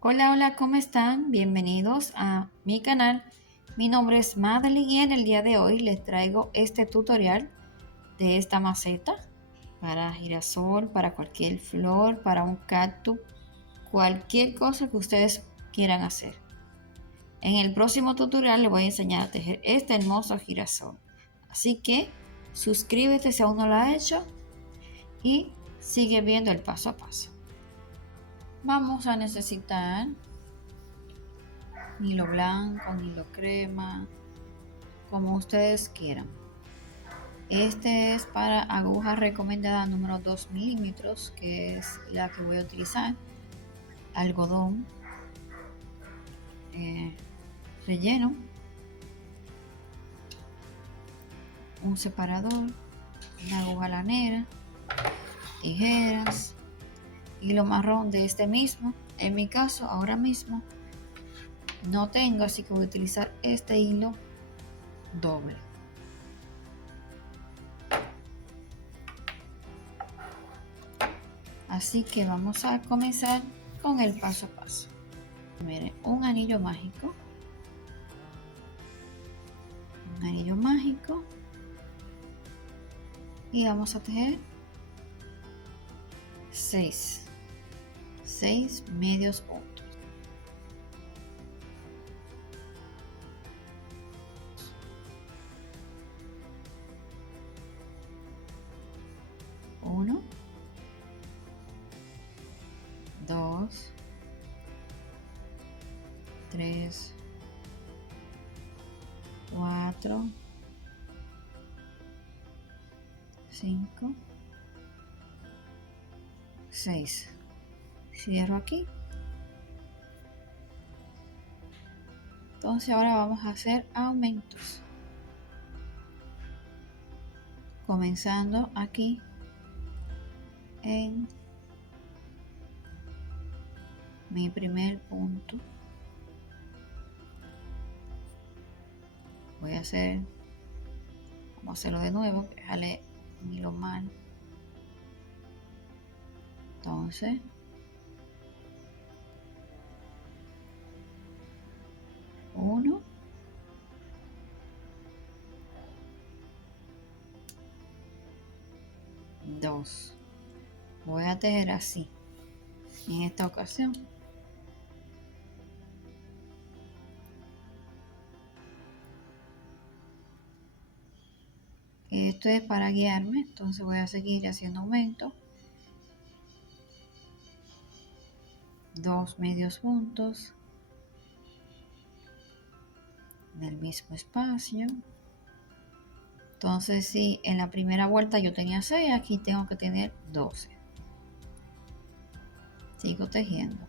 Hola, hola, ¿cómo están? Bienvenidos a mi canal. Mi nombre es Madeline y en el día de hoy les traigo este tutorial de esta maceta para girasol, para cualquier flor, para un cactus, cualquier cosa que ustedes quieran hacer. En el próximo tutorial les voy a enseñar a tejer este hermoso girasol. Así que suscríbete si aún no lo has hecho y sigue viendo el paso a paso. Vamos a necesitar hilo blanco, hilo crema, como ustedes quieran. Este es para aguja recomendada número 2 milímetros, que es la que voy a utilizar. Algodón relleno, un separador, una aguja lanera, tijeras, hilo marrón de este mismo. En mi caso, ahora mismo no tengo, así que voy a utilizar este hilo doble. Así que vamos a comenzar con el paso a paso. Miren, un anillo mágico. Un anillo mágico. Y vamos a tejer 6 medios puntos. Uno, dos, tres, cuatro, 5, 6. Cierro aquí. Entonces ahora vamos a hacer aumentos. Comenzando aquí en mi primer punto. Vamos a hacerlo de nuevo, que jale un hilo mal. Entonces, uno, dos. Voy a tejer así en esta ocasión. Esto es para guiarme, entonces voy a seguir haciendo aumento. 2 medios puntos en el mismo espacio. Entonces, si en la primera vuelta yo tenía 6, aquí tengo que tener 12. Sigo tejiendo.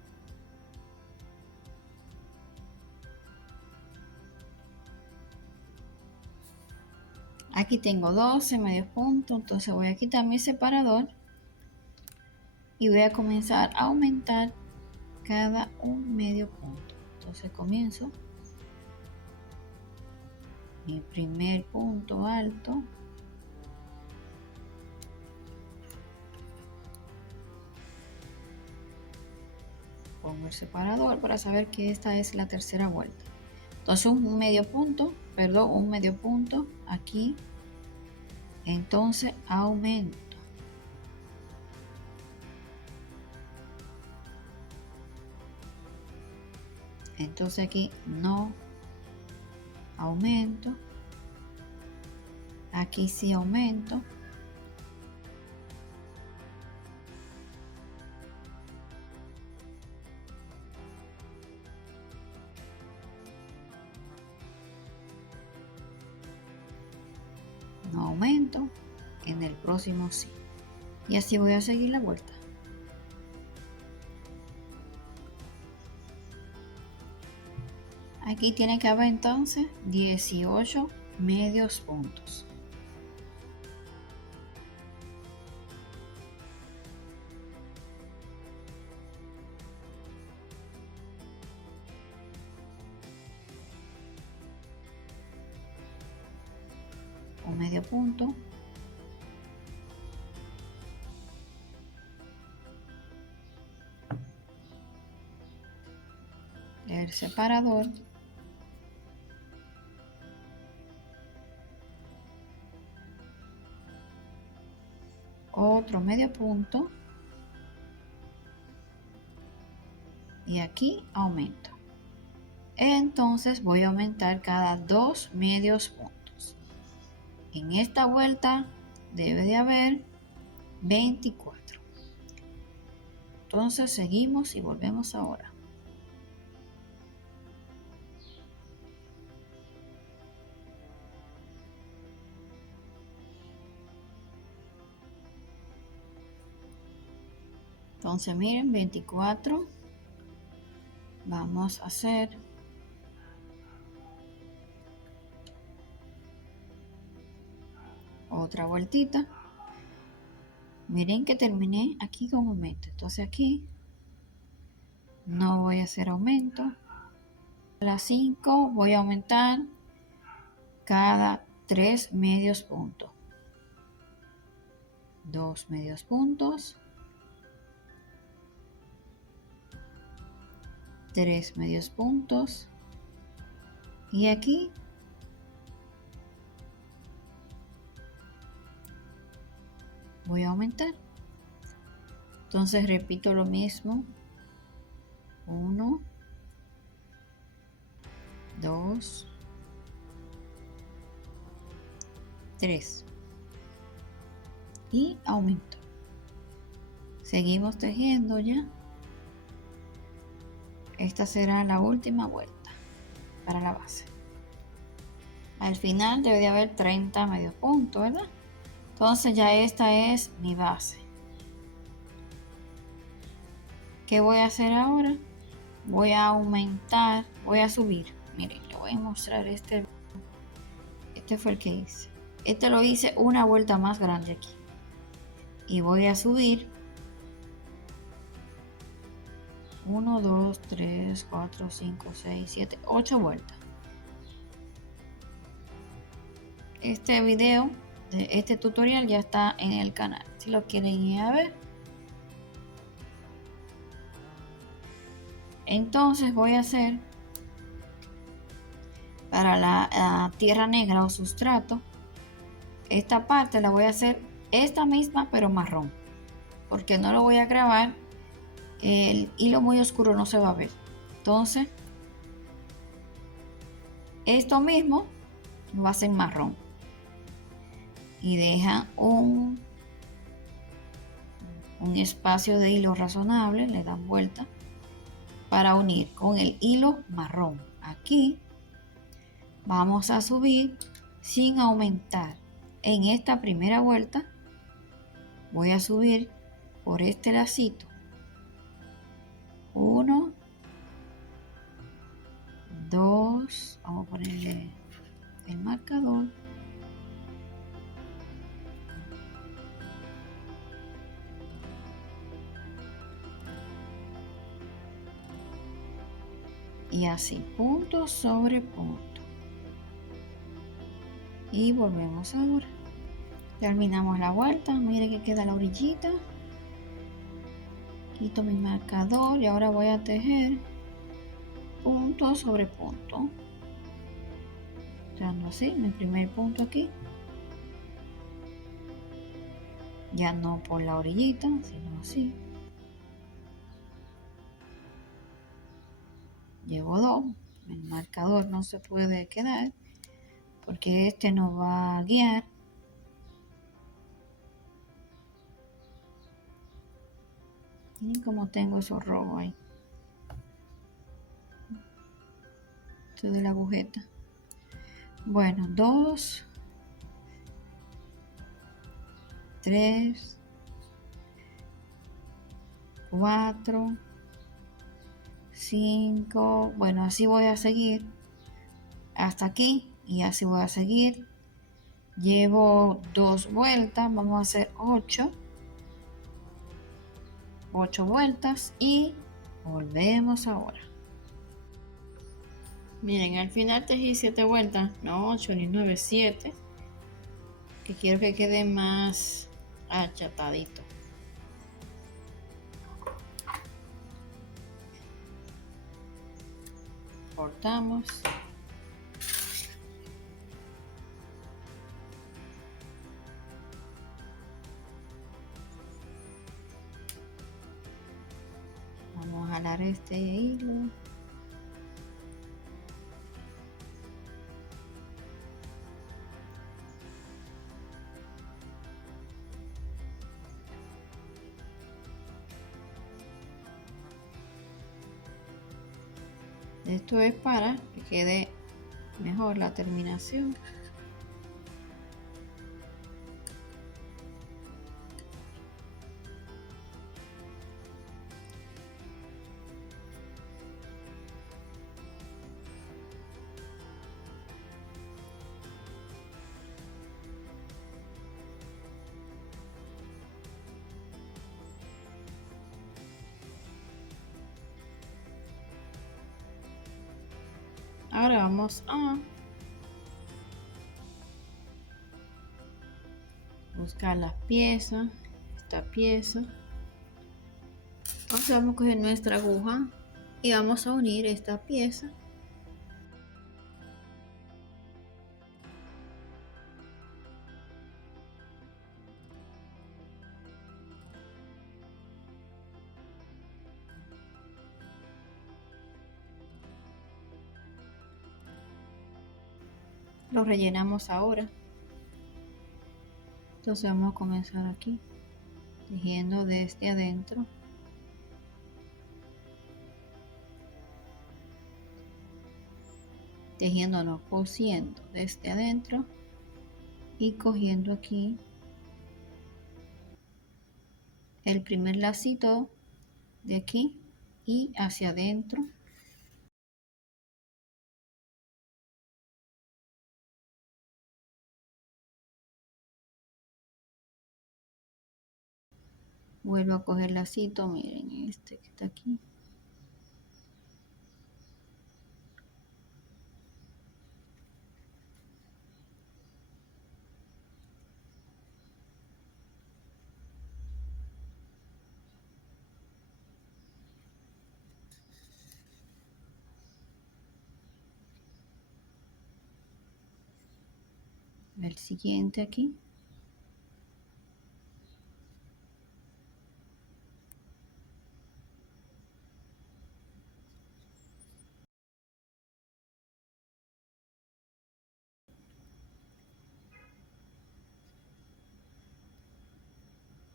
Aquí tengo 12 medios puntos, entonces voy a quitar mi separador y voy a comenzar a aumentar cada un medio punto. Entonces comienzo mi primer punto alto, pongo el separador para saber que esta es la tercera vuelta. Entonces un medio punto aquí, entonces aumento. Entonces aquí no aumento, aquí sí aumento. No aumento, en el próximo sí. Y así voy a seguir la vuelta. Aquí tiene que haber entonces 18 medios puntos. Un medio punto, el separador, otro medio punto y aquí aumento. Entonces voy a aumentar cada 2 medios puntos. En esta vuelta debe de haber 24. Entonces seguimos y volvemos ahora. Entonces miren, 24. Vamos a hacer otra vueltita. Miren que terminé aquí con aumento. Entonces aquí no voy a hacer aumento. A las 5 voy a aumentar cada 3 medios puntos. 2 medios puntos. 3 medios puntos. Y aquí voy a aumentar. Entonces repito lo mismo. 1, 2, 3. Y aumento. Seguimos tejiendo ya. Esta será la última vuelta para la base. Al final debe de haber 30 medios puntos, ¿verdad? Entonces ya esta es mi base. ¿Qué voy a hacer ahora? Voy a aumentar, voy a subir. Miren, le voy a mostrar este. Este fue el que hice. Este lo hice una vuelta más grande aquí. Y voy a subir 1, 2, 3, 4, 5, 6, 7, 8 vueltas. Este video de este tutorial ya está en el canal, si lo quieren ir a ver. Entonces voy a hacer para la tierra negra o sustrato, esta parte la voy a hacer esta misma pero marrón, porque no lo voy a grabar, el hilo muy oscuro no se va a ver. Entonces esto mismo lo hacen marrón y dejan un espacio de hilo razonable, le dan vuelta para unir con el hilo marrón. Aquí vamos a subir sin aumentar. En esta primera vuelta voy a subir por este lacito 1, 2, vamos a ponerle el marcador, y así punto sobre punto. Y volvemos ahora. Terminamos la vuelta. Mire que queda la orillita. Quito mi marcador y ahora voy a tejer punto sobre punto. Dando así mi primer punto aquí. Ya no por la orillita, sino así. Llevo 2. El marcador no se puede quedar porque este nos va a guiar. Miren cómo tengo esos rojos ahí. Esto de la agujeta. Bueno, 2, 3, 4, 5. Bueno, así voy a seguir hasta aquí y así voy a seguir. Llevo 2 vueltas, vamos a hacer 8 vueltas y volvemos ahora. Miren, al final tejí 7 vueltas, no 8 ni 9, 7, que quiero que quede más achatadito. cortamos. Vamos a jalar este hilo. Esto es para que quede mejor la terminación. Ahora vamos a buscar las piezas, esta pieza. Entonces vamos a coger nuestra aguja y vamos a unir esta pieza. Lo rellenamos ahora. Entonces vamos a comenzar aquí, tejiendo desde adentro. Tejiendo, no, cosiendo desde adentro y cogiendo aquí el primer lacito de aquí y hacia adentro. Vuelvo a coger lacito, miren este que está aquí. El siguiente aquí.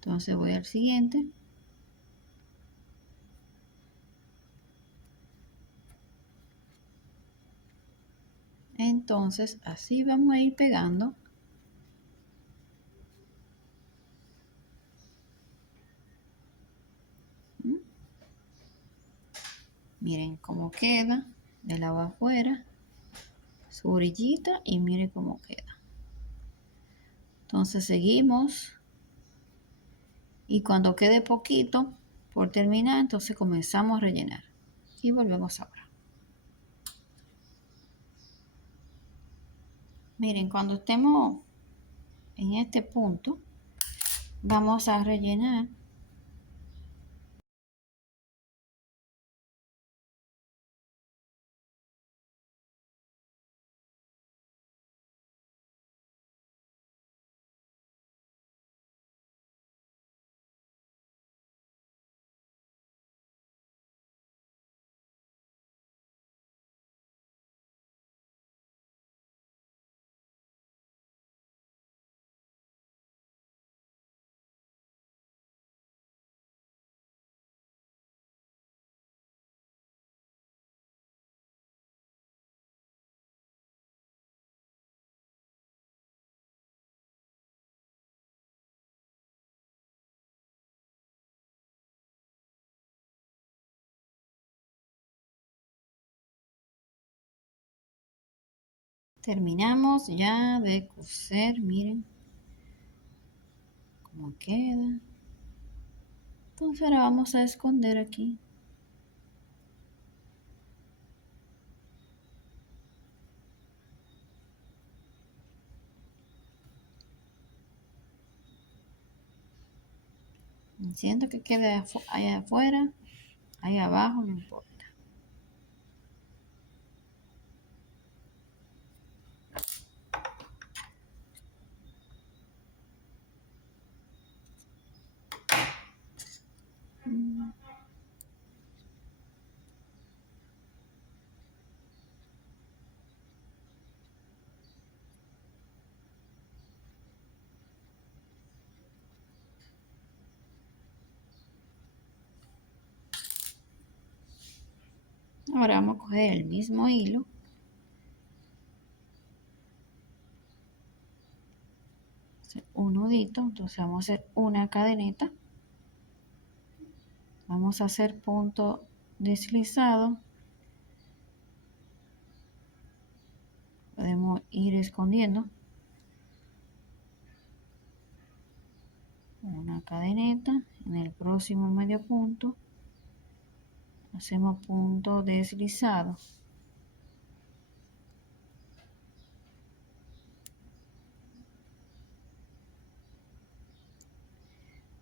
Entonces voy al siguiente. Entonces así vamos a ir pegando. ¿Mm? Miren cómo queda de lado afuera su orillita y miren cómo queda. Entonces seguimos y cuando quede poquito por terminar, entonces comenzamos a rellenar y volvemos ahora. Miren, cuando estemos en este punto, vamos a rellenar. Terminamos ya de coser, miren cómo queda. Entonces ahora vamos a esconder aquí. Siento que quede ahí afuera, ahí abajo, no importa. Ahora vamos a coger el mismo hilo, hacer un nudito, entonces vamos a hacer una cadeneta, vamos a hacer punto deslizado, podemos ir escondiendo una cadeneta, en el próximo medio punto hacemos punto deslizado,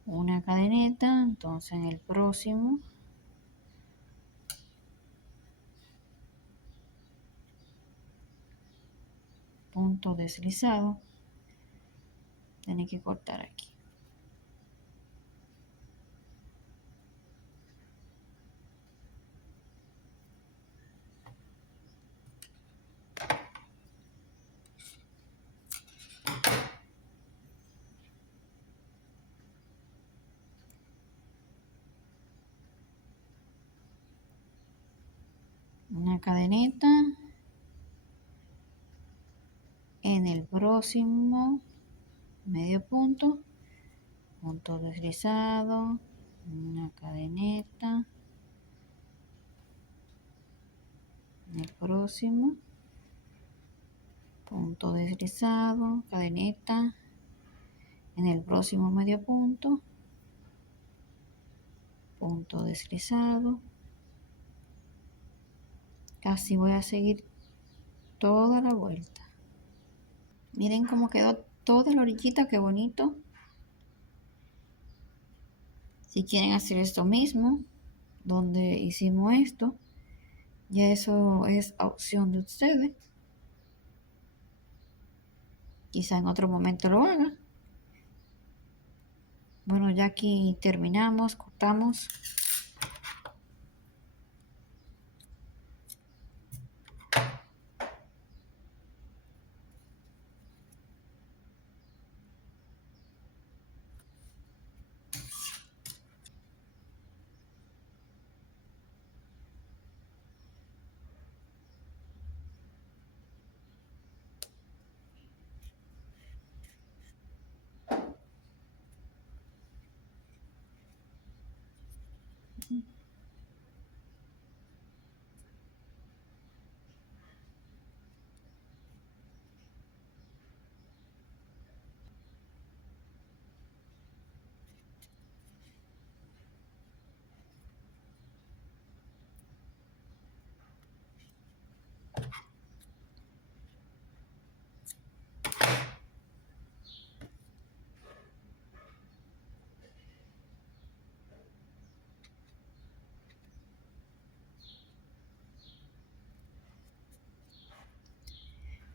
una cadeneta, entonces en el próximo punto deslizado, tiene que cortar aquí. Una cadeneta, en el próximo medio punto, punto deslizado, una cadeneta, en el próximo punto deslizado, cadeneta, en el próximo medio punto, punto deslizado. Casi voy a seguir toda la vuelta. Miren cómo quedó toda la orillita, qué bonito. Si quieren hacer esto mismo, donde hicimos esto, ya eso es opción de ustedes. Quizá en otro momento lo hagan. Bueno, ya aquí terminamos, cortamos.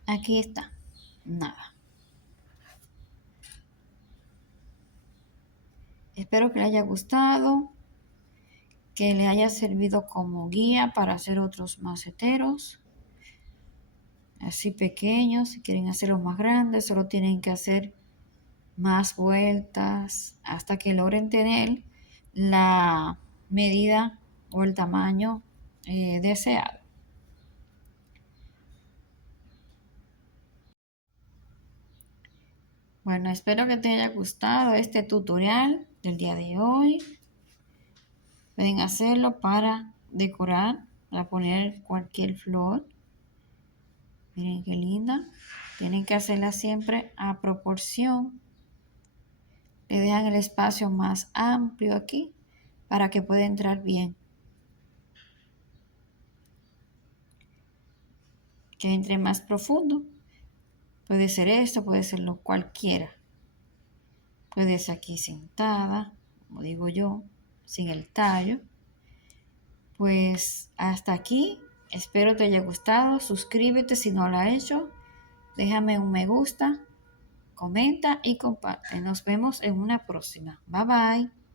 Aquí está. Nada. Espero que les haya gustado, que les haya servido como guía para hacer otros maceteros. Así pequeños, si quieren hacerlos más grandes, solo tienen que hacer más vueltas hasta que logren tener la medida o el tamaño deseado. Bueno, espero que te haya gustado este tutorial del día de hoy. Pueden hacerlo para decorar, para poner cualquier flor. Miren qué linda. Tienen que hacerla siempre a proporción. Le dejan el espacio más amplio aquí para que pueda entrar bien. Que entre más profundo. Puede ser esto, puede serlo cualquiera. Puede ser aquí sentada, como digo yo, sin el tallo. Pues hasta aquí. Espero te haya gustado. Suscríbete si no lo has hecho. Déjame un me gusta, comenta y comparte. Nos vemos en una próxima. Bye bye.